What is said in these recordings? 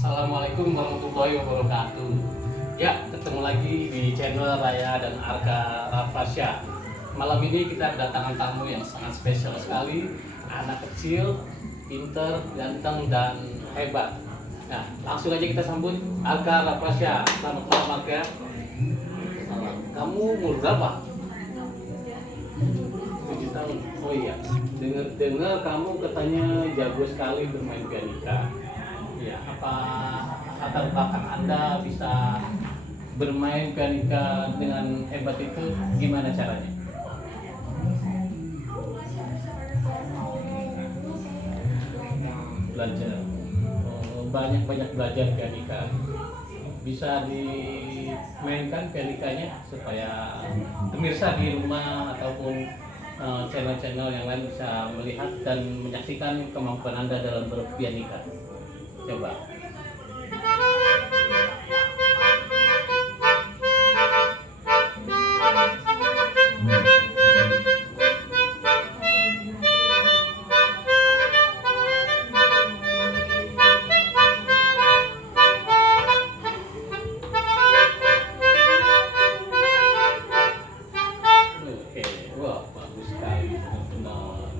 Assalamualaikum warahmatullahi wabarakatuh. Ya, ketemu lagi di channel Raya dan Arka Rafasya. Malam ini kita kedatangan tamu yang sangat spesial sekali, anak kecil, pinter, ganteng, dan hebat. Nah, langsung aja kita sambut Arka Rafasya. Selamat malam, Arka. Selamat. Kamu umur berapa? 7 tahun. Oh iya, dengar kamu katanya jago sekali bermain pianika. Ya, apa latar belakang Anda bisa bermain pianika dengan hebat itu gimana caranya? Belajar. Oh, banyak-banyak belajar pianika. Bisa dimainkan pianikanya supaya pemirsa di rumah ataupun channel-channel yang lain bisa melihat dan menyaksikan kemampuan Anda dalam berpianika. Coba. Oke, wah bagus sekali, benar.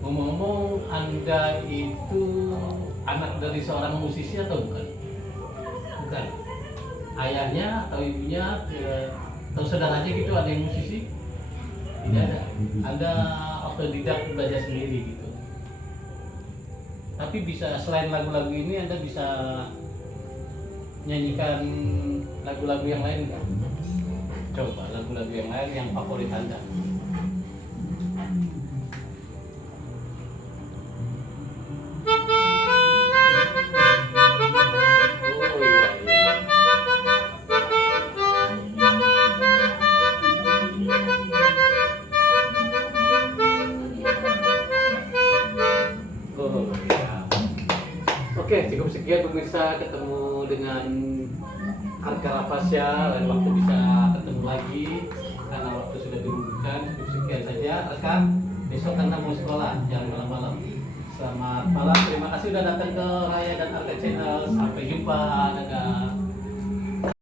Ngomong-ngomong, Anda itu anak dari seorang musisi atau bukan? Bukan. Ayahnya atau ibunya atau saudaranya gitu ada yang musisi? Tidak ada. Anda otodidak belajar sendiri gitu. Tapi bisa selain lagu-lagu ini Anda bisa nyanyikan lagu-lagu yang lain nggak? Coba lagu-lagu yang lain yang favorit Anda. Oh iya iya. Oh iya. Oke, cukup sekian pemirsa, ketemu dengan Arka Rafasya, lain waktu bisa ketemu lagi karena waktu sudah dibutuhkan. Cukup sekian saja, Arka. Besok Anda mau sekolah, jangan malam-malam. Selamat malam, terima kasih sudah datang ke Raya dan Arka Channel. Sampai jumpa, dadah.